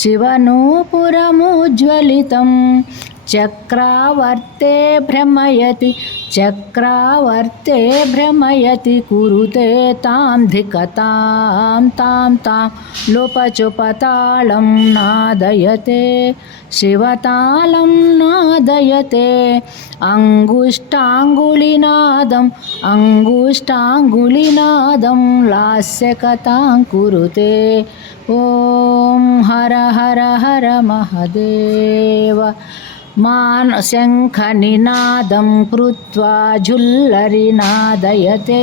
శివనూపురముజ్వలితం చక్రావర్తే భ్రమయతి చక్రావర్తే భ్రమయతి కురుతే తాం ధికతాం తాం తాం లుపచుపతాళం నాదయతే శివతాళం నాదయతే అంగుష్టాంగులినాదం అంగుష్టాంగులినాదం లాస్యకథాం కురుతే ఓం హర హర హర మహదేవ మాన్ శంఖనినాదం కృత్వా జుల్లరి నాదయతే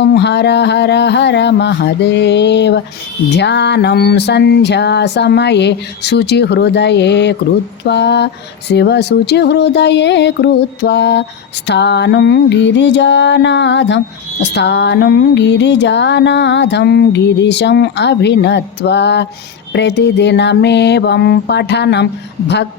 ओम हर हर हर महादेव ध्यान संध्या ध्यानं शुचि हृदय कृत्वा शिव शुचि हृदय कृत्वा स्थान गिरिजानाथं स्थान गिरिजानाथं गिरीशम अभिनत्वा प्रतिदिनमेवं पठनं भक्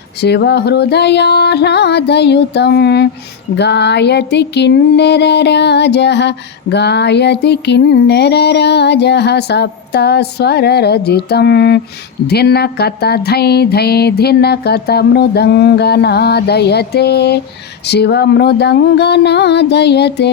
शिवहृदयाह्लादयुतं गायति किन्नरराजः गायति किन्नरराजः सप्तस्वररजितं धिनकत धै धै धिनकत मृदङ्गनादयते शिवमृदङ्गनादयते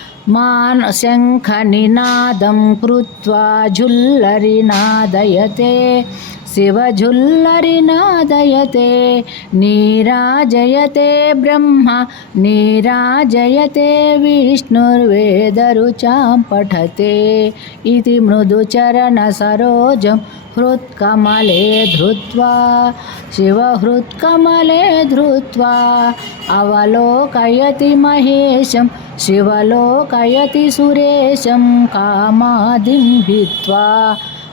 शङ्खनिनादं कृत्वा झुल्लरिनादयते शिवझुल्लरिनादयते नीराजयते ब्रह्मा नीराजयते विष्णुर्वेदरुचां पठते इति मृदुचरणसरोजं हृत्कमले धृत्वा शिवहृत्कमले धृत्वा अवलोकयति महेशं शिवलोकयति सुरेशं कामादिं भित्वा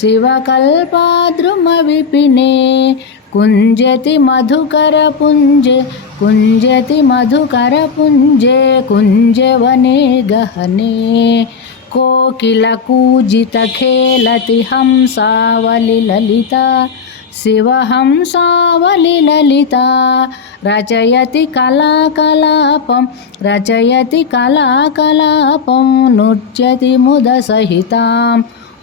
शिवकल्पाद्रुमविपिने कुञ्जति मधुकरपुञ्ज कुञ्जति मधुकरपुञ्जे कुञ्जवने गहने कोकिलकूजितखेलति हंसावलिललिता शिवहंसावलिललिता रचयति कलाकलापं रचयति कलाकलापं नृत्यति मुदसहिताम्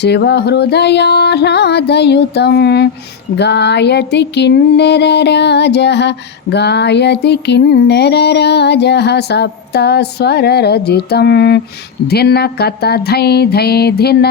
शिवहृदयाह्लादयुतं गायति किन्नरराजः गायति किन्नरराजः सप्तस्वररजितं धिन कथ धै धै धिन